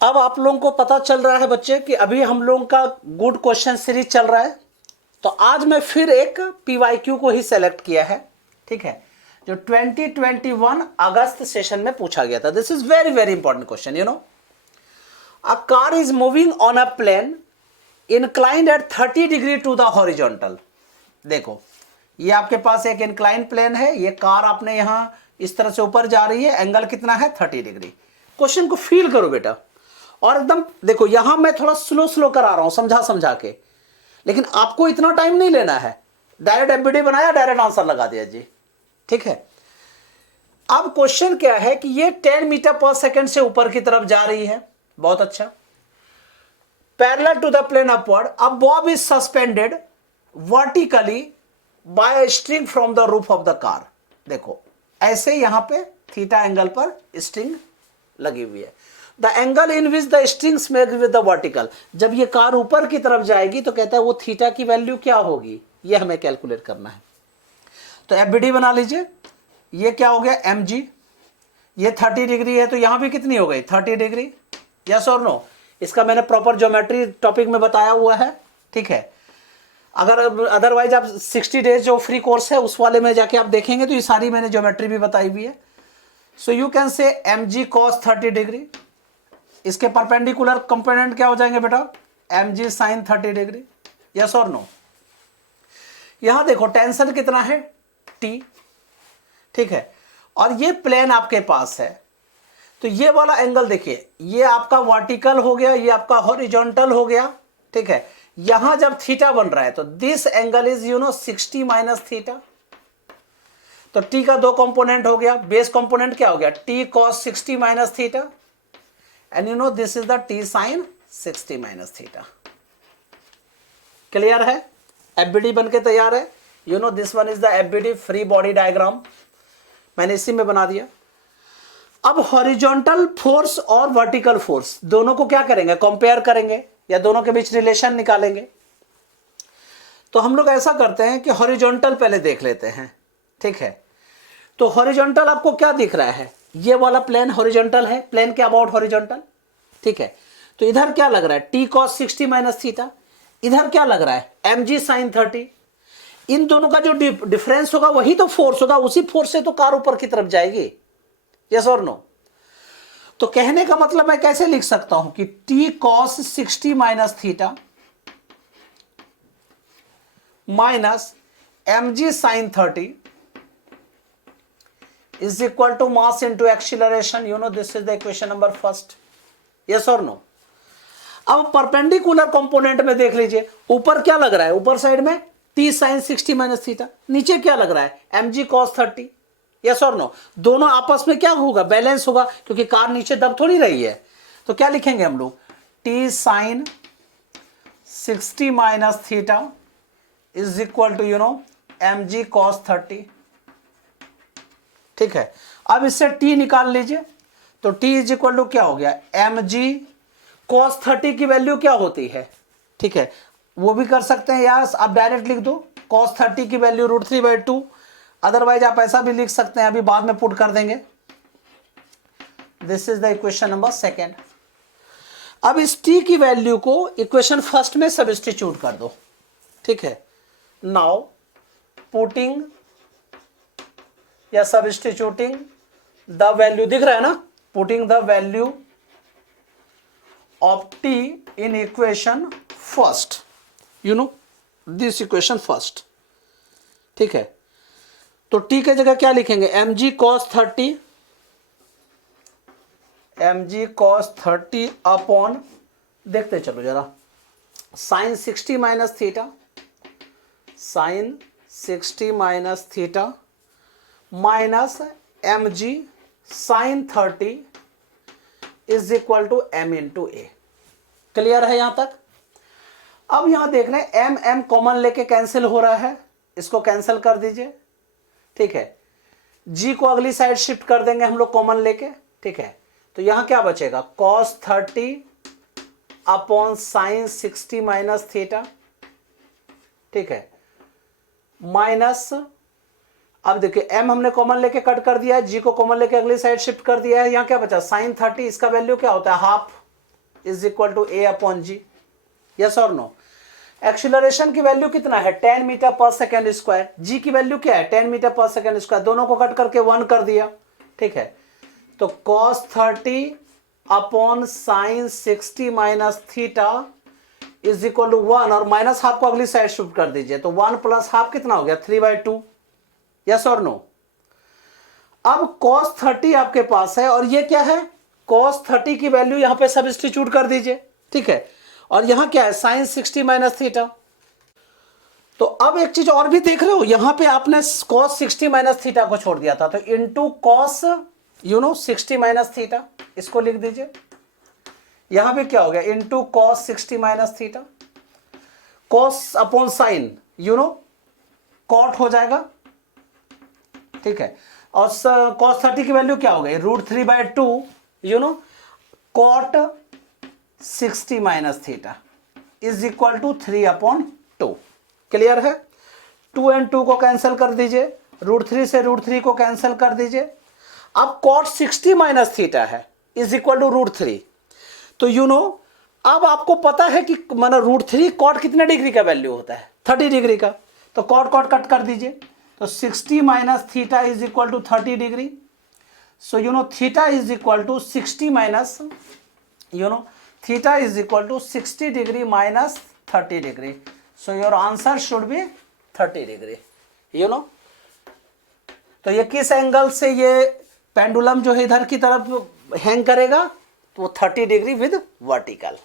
अब आप लोगों को पता चल रहा है बच्चे कि अभी हम लोगों का गुड क्वेश्चन सीरीज चल रहा है। तो आज मैं फिर एक पीवाईक्यू को ही सेलेक्ट किया है, ठीक है, जो 2021 अगस्त सेशन में पूछा गया था। This is very very important question. You know, a car is moving on a plane inclined at 30 degree to the horizontal. देखो, ये आपके पास एक इंक्लाइंड प्लेन है, ये कार आपने यहां इस तरह से ऊपर जा रही है, एंगल कितना है 30 डिग्री। क्वेश्चन को फील करो बेटा, और एकदम देखो, यहां मैं थोड़ा स्लो स्लो करा रहा हूं समझा समझा के, लेकिन आपको इतना टाइम नहीं लेना है। डायरेक्ट एमबीडी बनाया, डायरेक्ट आंसर लगा दिया जी, ठीक है। अब क्वेश्चन क्या है कि ये 10 मीटर पर सेकंड से ऊपर की तरफ जा रही है, बहुत अच्छा, parallel to the plane upward. अब bob is suspended vertically by string from the roof of the car. देखो ऐसे यहां पे थीटा एंगल पर स्ट्रिंग लगी हुई है। The angle in which the strings make with the vertical. जब ये कार ऊपर की तरफ जाएगी तो कहता है वो थीटा की वैल्यू क्या होगी, ये हमें कैलकुलेट करना है। तो एफबीडी बना लीजिए। ये क्या हो गया mg, ये 30 डिग्री है तो यहां भी कितनी हो गई 30 डिग्री। यस और नो, इसका मैंने प्रॉपर ज्योमेट्री टॉपिक में बताया हुआ है, ठीक है। अगर अदरवाइज आप 60 डेज जो फ्री कोर्स है उस वाले में जाके आप देखेंगे तो ये सारी मैंने ज्योमेट्री भी बताई हुई है। So you can say mg cos 30 degree. इसके परपेंडिकुलर कंपोनेंट क्या हो जाएंगे बेटा, mg sin 30 डिग्री। यस और नो। यहां देखो टेंशन कितना है t, ठीक है, और ये प्लेन आपके पास है, तो ये वाला एंगल देखिए, ये आपका वर्टिकल हो गया, ये आपका हॉरिजॉन्टल हो गया, ठीक है। यहां जब थीटा बन रहा है तो this angle is 60 minus theta. तो t का दो कंपोनेंट हो गया, बेस कंपोनेंट क्या हो गया t cos 60 minus theta, and this is the t sin 60 minus theta. Clear है, एफबीडी बन के तैयार है। This one is the FBD free body diagram, मैंने इसी में बना दिया। अब हॉरिजॉन्टल फोर्स और वर्टिकल फोर्स दोनों को क्या करेंगे, कंपेयर करेंगे या दोनों के बीच रिलेशन निकालेंगे। तो हम लोग ऐसा करते हैं कि हॉरिजॉन्टल पहले देख लेते हैं, ठीक है। तो हॉरिजॉन्टल आपको क्या दिख रहा है, ये वाला प्लेन हॉरिजॉन्टल है, प्लेन के अबाउट हॉरिजॉन्टल, ठीक है। तो इधर क्या लग रहा है t cos 60 माइनस थीटा, इधर क्या लग रहा है mg sin 30। इन दोनों का जो डिफरेंस होगा वही तो फोर्स होगा, उसी फोर्स से तो कार ऊपर की तरफ जाएगी। यस और नो। तो कहने का मतलब मैं कैसे लिख सकता हूं कि t cos 60 minus theta minus mg sin 30 is equal to mass into acceleration. This is the equation number first. Yes or no? अब परपेंडिकुलर कंपोनेंट में देख लीजिए, ऊपर क्या लग रहा है, ऊपर साइड में t sin 60 माइनस थीटा, नीचे क्या लग रहा है mg cos 30। यस और नो, दोनों आपस में क्या होगा, बैलेंस होगा, क्योंकि कार नीचे दब थोड़ी रही है। तो क्या लिखेंगे हम लोग, t sin 60 minus theta is equal to mg cos 30, ठीक है। अब इससे t निकाल लीजिए, तो t इज इक्वल टू क्या हो गया mg cos 30 की वैल्यू क्या होती है, ठीक है। वो भी कर सकते हैं यार, आप डायरेक्ट लिख दो cos 30 की वैल्यू √3/2, अदरवाइज आप ऐसा भी लिख सकते हैं, अभी बाद में पुट कर देंगे। This is the equation number second. अब इस t की वैल्यू को इक्वेशन फर्स्ट में सब्स्टिट्यूट कर दो, ठीक है। नाउ पुटिंग या सब्स्टिट्यूटिंग द वैल्यू, दिख रहा है ना, putting the value of t in equation first, this equation first, ठीक है। तो t के जगह क्या लिखेंगे, mg cos 30 अपॉन, देखते चलो जरा, sin 60 minus theta, sin 60 minus theta minus mg sin 30 is equal to m into a. Clear है यहां तक। अब यहां देख रहे हैं m कॉमन लेके कैंसिल हो रहा है, इसको कैंसिल कर दीजिए, ठीक है। g को अगली साइड शिफ्ट कर देंगे हम लोग कॉमन लेके, ठीक है। तो यहां क्या बचेगा cos 30 upon sin 60 minus theta, ठीक है, माइनस, अब देखिए m हमने कॉमन लेके कट कर दिया है, g को कॉमन लेके अगली साइड शिफ्ट कर दिया है, यहां क्या बचा sin 30, इसका वैल्यू क्या होता है half, is equal to a upon g, yes और नो। एक्सीलरेशन की वैल्यू कितना है 10 मीटर पर सेकेंड स्क्वायर, जी की वैल्यू क्या है 10 मीटर पर सेकेंड स्क्वायर, दोनों को कट करके 1 कर दिया, ठीक है। तो cos 30 upon sine 60 minus theta is equal to 1, और माइनस हाफ को अगली साइड शिफ्ट कर दीजिए, तो 1 प्लस हाफ कितना हो गया 3/2, यस और नो। अब cos 30 आपके पास है और ये क्या है cos 30 की वैल्यू यहां पे सब्स्टिट्यूट कर दीजिए, ठीक है। और यहां क्या है साइन 60 माइनस थीटा। तो अब एक चीज और भी देख रहे हो, यहां पे आपने cos 60 माइनस थीटा को छोड़ दिया था, तो इंटू cos 60 माइनस थीटा, इसको लिख दीजिए। यहां पे क्या हो गया into cos 60 minus theta, cos upon sine cot हो जाएगा, ठीक है। और cos 30 की वैल्यू क्या हो गई √3/2 cot 60 minus theta is equal to 3/2। Clear है। 2 और 2 को कैंसिल कर दीजिए, √3 से √3 को कैंसिल कर दीजिए। अब cot 60 माइनस थीटा है इज इक्वल टू √3, तो अब आपको पता है कि माना √3 कॉट कितने डिग्री का वैल्यू होता है 30 डिग्री का, तो कॉट कॉट कट कर दीजिए, तो 60 minus theta is equal to 30 degree. So theta is equal to 60 minus theta is equal to 60 degree minus 30 degree. So your answer should be 30 degree. तो ये किस एंगल से ये पेंडुलम जो है इधर की तरफ हैंग करेगा, तो 30 डिग्री विद वर्टिकल।